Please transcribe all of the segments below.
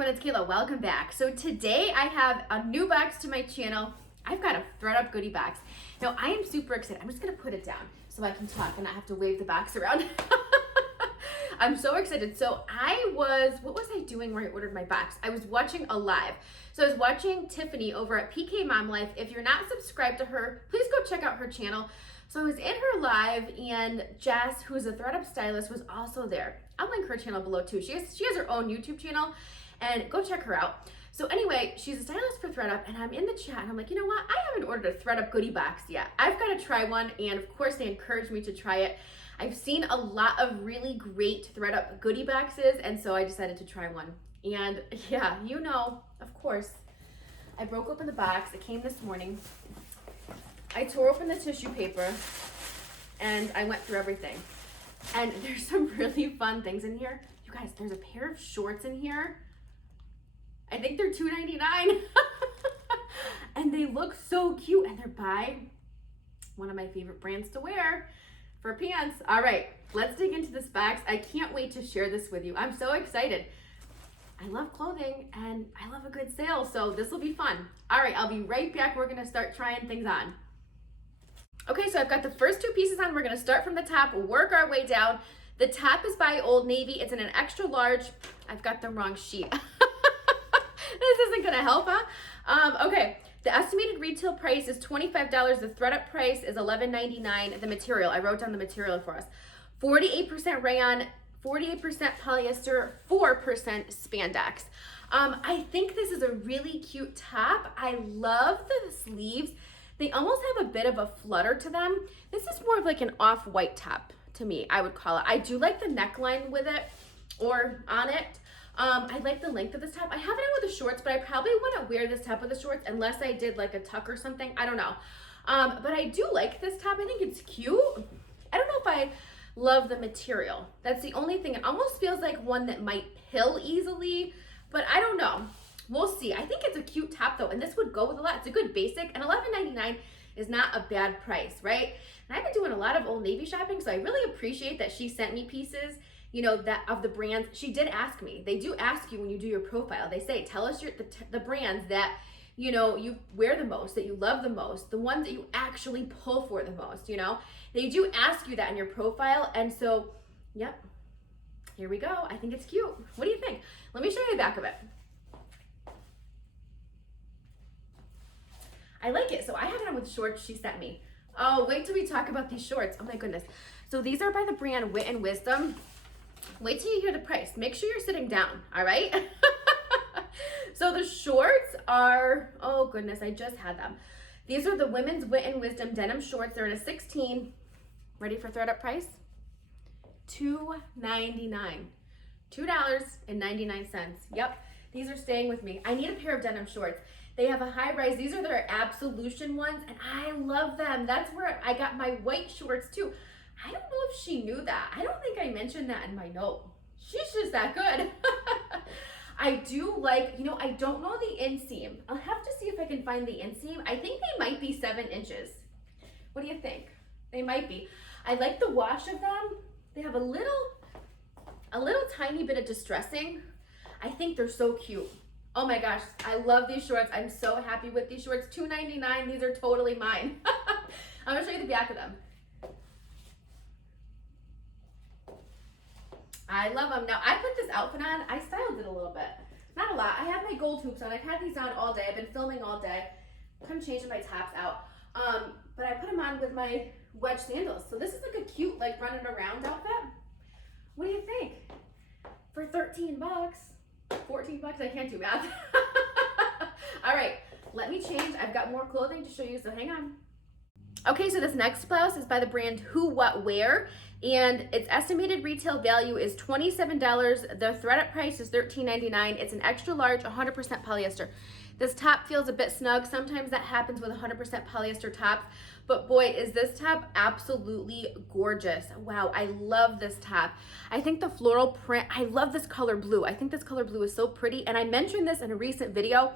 everyone, it's Kayla. Welcome back. So today I have a new box to my channel. I've got a ThredUp Goody Box. Now I am super excited. I'm just gonna put it down so I can talk and not have to wave the box around. I'm so excited. So what was I doing where I ordered my box? I was watching a live. So I was watching Tiffany over at PK Mom Life. If you're not subscribed to her, please go check out her channel. So I was in her live and Jess, who's a ThredUp stylist, was also there. I'll link her channel below too. She has her own YouTube channel and go check her out. So anyway, she's a stylist for ThredUp and I'm in the chat and I'm like, you know what? I haven't ordered a ThredUp Goody Box yet. I've got to try one, and of course they encouraged me to try it. I've seen a lot of really great ThredUp Goody Boxes, and so I decided to try one. And yeah, you know, of course, I broke open the box. It came this morning. I tore open the tissue paper and I went through everything. And there's some really fun things in here. You guys, there's a pair of shorts in here. I think they're $2.99. And they look so cute, and they're by one of my favorite brands to wear for pants. All right, let's dig into this box. I can't wait to share this with you. I'm so excited. I love clothing and I love a good sale, so this will be fun. All right, I'll be right back. We're gonna start trying things on. Okay, so I've got the first two pieces on. We're gonna start from the top, work our way down. The top is by Old Navy. It's in an extra large. I've got the wrong sheet. This isn't gonna help, huh? Okay, the estimated retail price is $25. The ThredUp price is $11.99. The material, I wrote down the material for us. 48% rayon, 48% polyester, 4% spandex. I think this is a really cute top. I love the sleeves. They almost have a bit of a flutter to them. This is more of like an off-white top to me, I would call it. I do like the neckline with it or on it. I like the length of this top. I have it on with the shorts, but I probably wouldn't wear this top with the shorts unless I did like a tuck or something. I don't know. But I do like this top. I think it's cute. I don't know if I love the material. That's the only thing. It almost feels like one that might pill easily, but I don't know. We'll see. I think it's a cute top though, and this would go with a lot. It's a good basic, and $11.99 is not a bad price, right? And I've been doing a lot of Old Navy shopping, so I really appreciate that she sent me pieces, you know, that of the brands. She did ask me. They do ask you when you do your profile. They say, tell us the brands that, you know, you wear the most, that you love the most, the ones that you actually pull for the most, you know? They do ask you that in your profile, and so, yep, here we go. I think it's cute. What do you think? Let me show you the back of it. I like it. So I have it on with shorts she sent me. Oh, wait till we talk about these shorts. Oh my goodness. So these are by the brand Wit and Wisdom. Wait till you hear the price. Make sure you're sitting down, all right? So the shorts are, oh goodness, I just had them. These are the Women's Wit and Wisdom denim shorts. They're in a 16. Ready for ThredUp price? $2.99. $2.99. Yep, these are staying with me. I need a pair of denim shorts. They have a high rise. These are their Absolution ones, and I love them. That's where I got my white shorts too. I don't know if she knew that. I don't think I mentioned that in my note. She's just that good. I do like, you know, I don't know the inseam. I'll have to see if I can find the inseam. I think they might be 7 inches. What do you think? They might be. I like the wash of them. They have a little tiny bit of distressing. I think they're so cute. Oh my gosh, I love these shorts. I'm so happy with these shorts. $2.99, these are totally mine. I'm gonna show you the back of them. I love them. Now, I put this outfit on. I styled it a little bit. Not a lot. I have my gold hoops on. I've had these on all day. I've been filming all day. Couldn't change my tops out. But I put them on with my wedge sandals. So this is like a cute, like running around outfit. What do you think? For 13 bucks, 14 bucks, I can't do math. All right, let me change. I've got more clothing to show you, so hang on. Okay, so this next blouse is by the brand Who What Wear, and its estimated retail value is $27. The ThredUp price is $13.99. It's an extra large, 100% polyester. This top feels a bit snug. Sometimes that happens with 100% polyester tops, but boy, is this top absolutely gorgeous. Wow, I love this top. I think the floral print, I love this color blue. I think this color blue is so pretty, and I mentioned this in a recent video.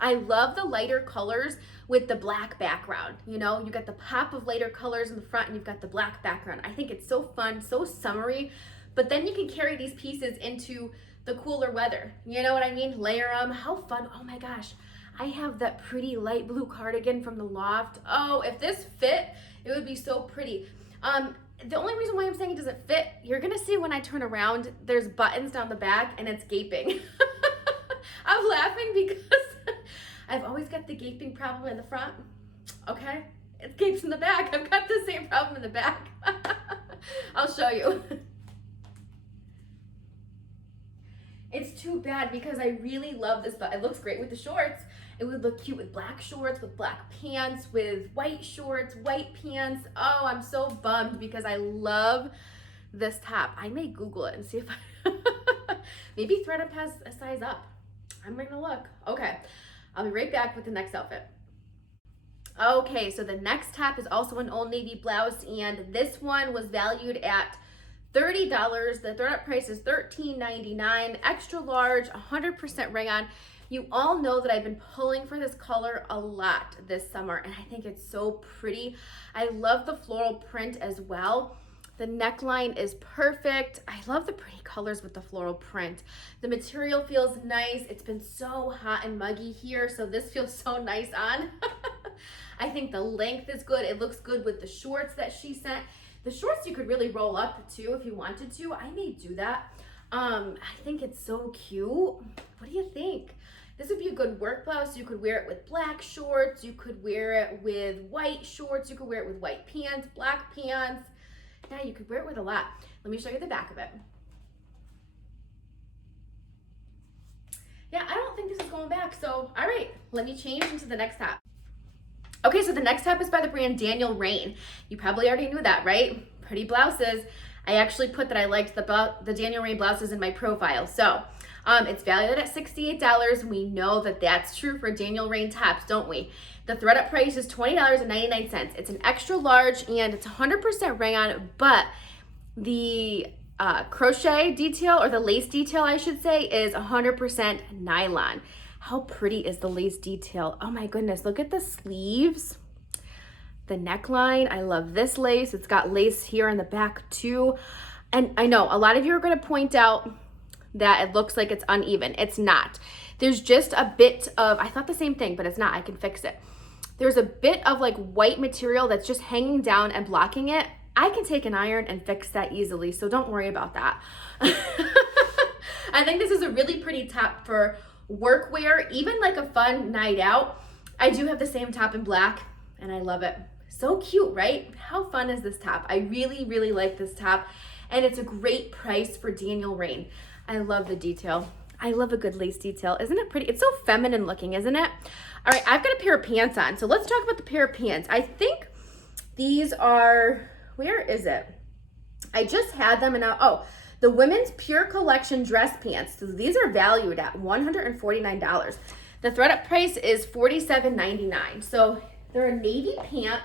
I love the lighter colors with the black background. You know, you got the pop of lighter colors in the front and you've got the black background. I think it's so fun, so summery, but then you can carry these pieces into the cooler weather. You know what I mean? Layer them. How fun. Oh my gosh. I have that pretty light blue cardigan from the Loft. Oh, if this fit, it would be so pretty. The only reason why I'm saying it doesn't fit, you're gonna see when I turn around, there's buttons down the back and it's gaping. I'm laughing because I've always got the gaping problem in the front, okay? It gapes in the back. I've got the same problem in the back. I'll show you. It's too bad because I really love this, but it looks great with the shorts. It would look cute with black shorts, with black pants, with white shorts, white pants. Oh, I'm so bummed because I love this top. I may Google it and see if I, maybe ThredUp has a size up. I'm gonna look. Okay, I'll be right back with the next outfit. Okay, so the next top is also an Old Navy blouse, and this one was valued at $30. The ThredUp price is $13.99, extra large, 100% rayon. You all know that I've been pulling for this color a lot this summer, and I think it's so pretty. I love the floral print as well. The neckline is perfect. I love the pretty colors with the floral print. The material feels nice. It's been so hot and muggy here, so this feels so nice on. I think the length is good. It looks good with the shorts that she sent. The shorts you could really roll up too if you wanted to. I may do that. I think it's so cute. What do you think? This would be a good work blouse. You could wear it with black shorts. You could wear it with white shorts. You could wear it with white pants, black pants. Yeah, you could wear it with a lot. Let me show you the back of it. Yeah, I don't think this is going back. So, all right, let me change into the next top. Okay, so the next top is by the brand Rainn. You probably already knew that, right? Pretty blouses. I actually put that I liked the Rainn blouses in my profile. So it's valued at $68. We know that that's true for Rainn tops, don't we? The ThredUp price is $20.99. It's an extra large and it's 100% rayon, but the crochet detail, or the lace detail I should say, is 100% nylon. How pretty is the lace detail? Oh my goodness, look at the sleeves. The neckline, I love this lace. It's got lace here in the back too. And I know a lot of you are gonna point out that it looks like it's uneven. It's not. There's just a bit of, I thought the same thing, but it's not, I can fix it. There's a bit of like white material that's just hanging down and blocking it. I can take an iron and fix that easily, so don't worry about that. I think this is a really pretty top for workwear, even like a fun night out. I do have the same top in black and I love it. So cute, right? How fun is this top? I really, really like this top, and it's a great price for Rainn. I love the detail. I love a good lace detail. Isn't it pretty? It's so feminine looking, isn't it? All right, I've got a pair of pants on. So let's talk about the pair of pants. I think these are, where is it? I just had them and now, oh, the Women's Pure Collection dress pants. So these are valued at $149. The ThredUp price is $47.99. So they're a navy pant.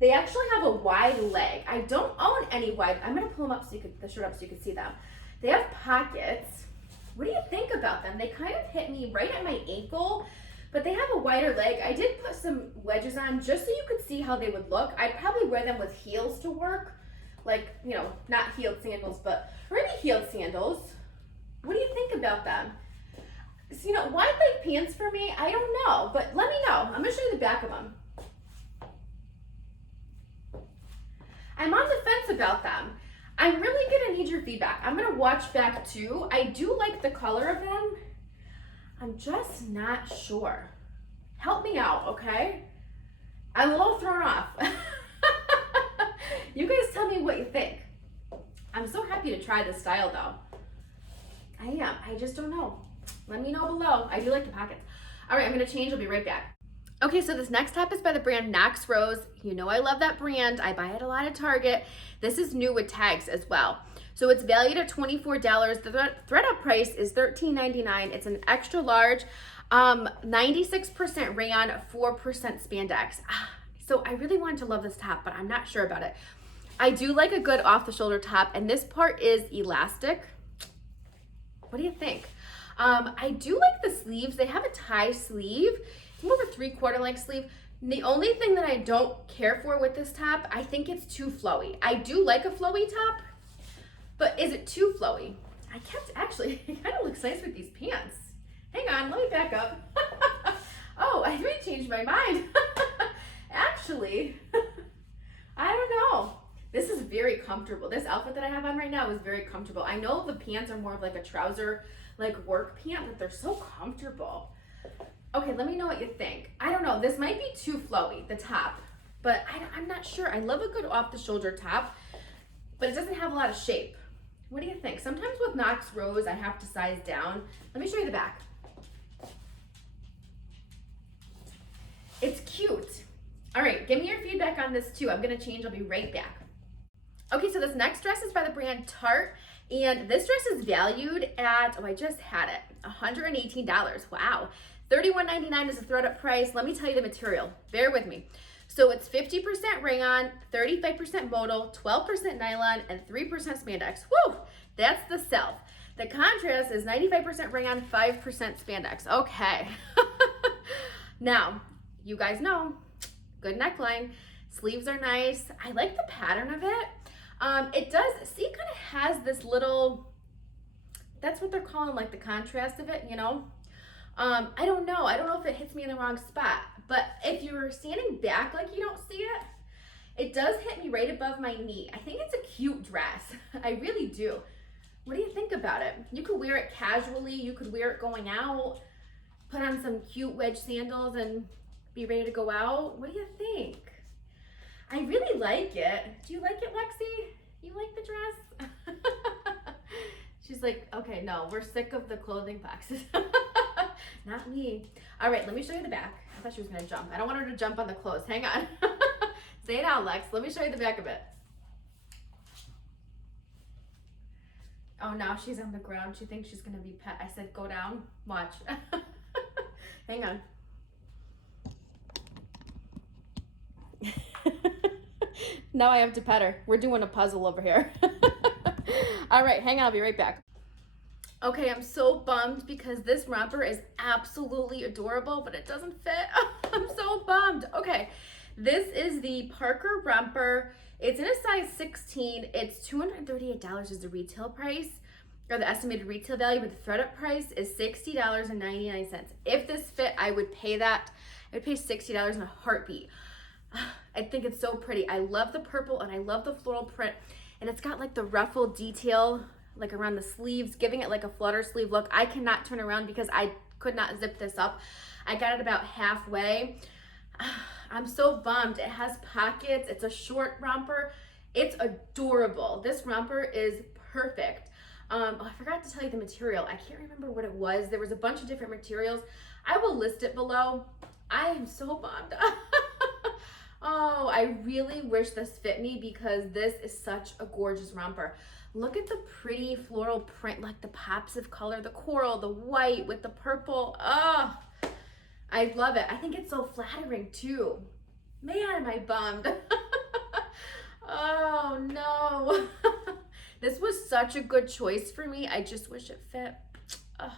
They actually have a wide leg. I don't own any wide. I'm gonna pull them up so you could, the shirt up so you can see them. They have pockets. What do you think about them? They kind of hit me right at my ankle, but they have a wider leg. I did put some wedges on just so you could see how they would look. I'd probably wear them with heels to work. Like, you know, not heeled sandals, but maybe heeled sandals. What do you think about them? So, you know, wide leg pants for me, I don't know, but let me know. I'm gonna show you the back of them. I'm on the fence about them. I'm really gonna need your feedback. I'm gonna watch back too. I do like the color of them. I'm just not sure. Help me out, okay? I'm a little thrown off. You guys tell me what you think. I'm so happy to try this style though. I am, I just don't know. Let me know below. I do like the pockets. All right, I'm gonna change, I'll be right back. Okay, so this next top is by the brand Knox Rose. You know I love that brand. I buy it a lot at Target. This is new with tags as well. So it's valued at $24. The ThredUp price is $13.99. It's an extra large, 96% rayon, 4% spandex. So I really wanted to love this top, but I'm not sure about it. I do like a good off-the-shoulder top, and this part is elastic. What do you think? I do like the sleeves. They have a tie sleeve. It's more of a 3/4 length sleeve. The only thing that I don't care for with this top, I think it's too flowy. I do like a flowy top, but is it too flowy? actually, it kind of looks nice with these pants. Hang on, let me back up. Oh, I may change my mind. Actually, I don't know. This is very comfortable. This outfit that I have on right now is very comfortable. I know the pants are more of like a trouser, like work pant, but they're so comfortable. Okay, let me know what you think. I don't know, this might be too flowy, the top, but I'm not sure. I love a good off-the-shoulder top, but it doesn't have a lot of shape. What do you think? Sometimes with Knox Rose, I have to size down. Let me show you the back. It's cute. All right, give me your feedback on this too. I'm gonna change, I'll be right back. Okay, so this next dress is by the brand Tart, and this dress is valued at, oh, I just had it, $118. Wow. $31.99 is the ThredUp price. Let me tell you the material. Bear with me. So it's 50% rayon, 35% modal, 12% nylon, and 3% spandex. Woo! That's the self. The contrast is 95% rayon, 5% spandex. Okay. Now, you guys know, good neckline. Sleeves are nice. I like the pattern of it. It does, see, it kind of has this little, that's what they're calling like the contrast of it, you know? I don't know if it hits me in the wrong spot, but if you're standing back like you don't see it, it does hit me right above my knee. I think it's a cute dress. I really do. What do you think about it? You could wear it casually, you could wear it going out, put on some cute wedge sandals and be ready to go out. What do you think? I really like it. Do you like it, Lexi? You like the dress? She's like, okay, no, we're sick of the clothing boxes. Not me. All right, let me show you the back. I thought she was gonna jump. I don't want her to jump on the clothes. Hang on. Say it out, Lex. Let me show you the back of it. Oh, now she's on the ground. She thinks she's gonna be pet. I said, go down, watch. Hang on. Now I have to pet her. We're doing a puzzle over here. All right, hang on, I'll be right back. Okay, I'm so bummed because this romper is absolutely adorable, but it doesn't fit. I'm so bummed. Okay, this is the Parker romper. It's in a size 16. It's $238 is the retail price, or the estimated retail value, but the ThredUp price is $60.99. If this fit, I would pay that. I would pay $60 in a heartbeat. I think it's so pretty. I love the purple and I love the floral print, and it's got like the ruffle detail like around the sleeves, giving it like a flutter sleeve look. I cannot turn around because I could not zip this up. I got it about halfway. I'm so bummed. It has pockets. It's a short romper. It's adorable. This romper is perfect. Oh, I forgot to tell you the material. I can't remember what it was. There was a bunch of different materials. I will list it below. I am so bummed. Oh, I really wish this fit me because this is such a gorgeous romper. Look at the pretty floral print, like the pops of color, the coral, the white with the purple. Oh, I love it. I think it's so flattering too. Man, am I bummed. Oh no. This was such a good choice for me. I just wish it fit. Oh,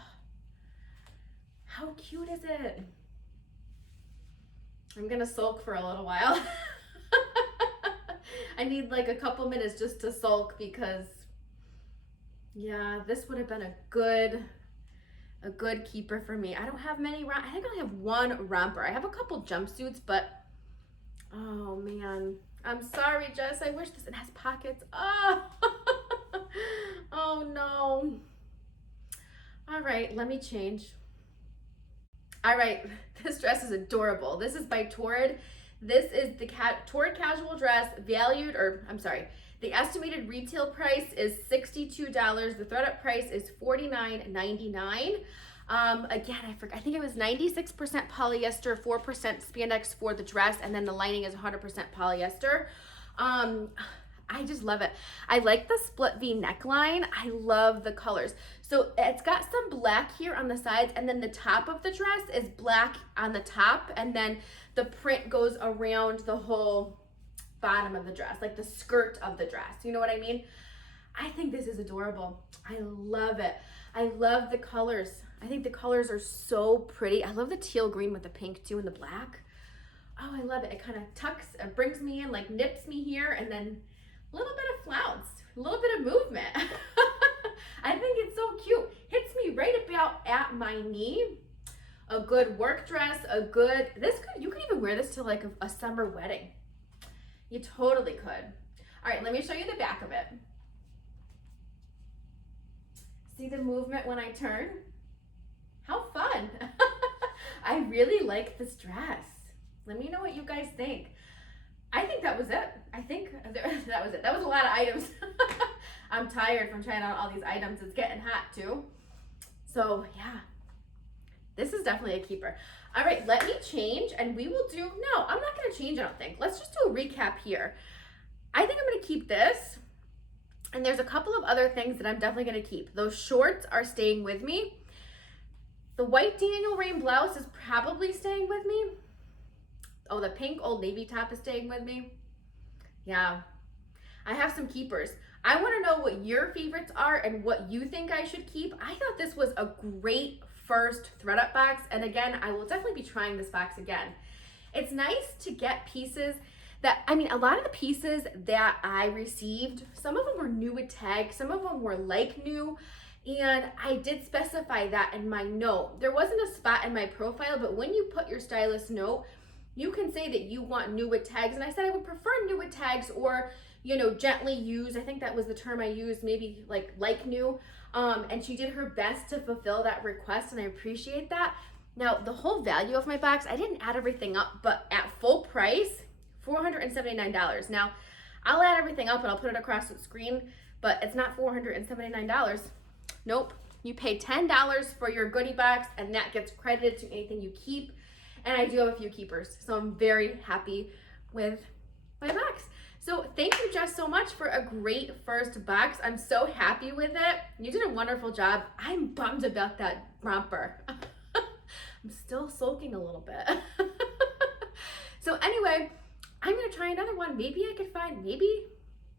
how cute is it? I'm gonna sulk for a little while. I need like a couple minutes just to sulk because yeah, this would have been a good keeper for me. I don't have many, I think I only have one romper. I have a couple jumpsuits, but oh man, I'm sorry, Jess. I wish this, it has pockets. Oh, oh no. All right, let me change. All right, this dress is adorable. This is by Torrid. This is the Torrid casual dress valued, or I'm sorry, the estimated retail price is $62. The ThredUp price is $49.99. Again, I think it was 96% polyester, 4% spandex for the dress, and then the lining is 100% polyester. I just love it. I like the split V neckline. I love the colors. So it's got some black here on the sides, and then the top of the dress is black on the top, and then the print goes around the whole bottom of the dress, like the skirt of the dress. You know what I mean? I think this is adorable. I love it. I love the colors. I think the colors are so pretty. I love the teal green with the pink too and the black. Oh, I love it. It kind of tucks, it brings me in, like nips me here, and then a little bit of flounce, a little bit of movement. I think it's so cute. Hits me right about at my knee. A good work dress, you could even wear this to like a summer wedding. You totally could. All right, let me show you the back of it. See the movement when I turn? How fun. I really like this dress. Let me know what you guys think. I think that was it. I think that was it. That was a lot of items. I'm tired from trying out all these items. It's getting hot too. So yeah, this is definitely a keeper. All right, let me change and we will do, no, I'm not gonna change, I don't think. Let's just do a recap here. I think I'm gonna keep this. And there's a couple of other things that I'm definitely gonna keep. Those shorts are staying with me. The white Daniel Rainn blouse is probably staying with me. Oh, the pink Old Navy top is staying with me. Yeah, I have some keepers. I wanna know what your favorites are and what you think I should keep. I thought this was a great first ThredUp box. And again, I will definitely be trying this box again. It's nice to get pieces that, I mean, a lot of the pieces that I received, some of them were new with tags, some of them were like new. And I did specify that in my note. There wasn't a spot in my profile, but when you put your stylist note, you can say that you want new with tags. And I said I would prefer new with tags or, you know, gently used. I think that was the term I used, maybe like new. And she did her best to fulfill that request, and I appreciate that. Now, the whole value of my box, I didn't add everything up, but at full price, $479. Now, I'll add everything up and I'll put it across the screen, but it's not $479. Nope. You pay $10 for your goodie box, and that gets credited to anything you keep. And I do have a few keepers, so I'm very happy with my box. So thank you, Jess, so much for a great first box. I'm so happy with it. You did a wonderful job. I'm bummed about that romper. I'm still sulking a little bit. So anyway, I'm gonna try another one. Maybe I could find, maybe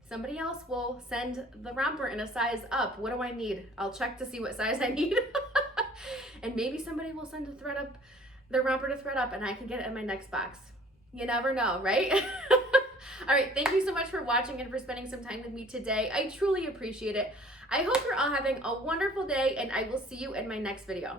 somebody else will send the romper in a size up. What do I need? I'll check to see what size I need. And maybe somebody will send the romper to ThredUp and I can get it in my next box. You never know, right? All right, thank you so much for watching and for spending some time with me today. I truly appreciate it. I hope you're all having a wonderful day, and I will see you in my next video.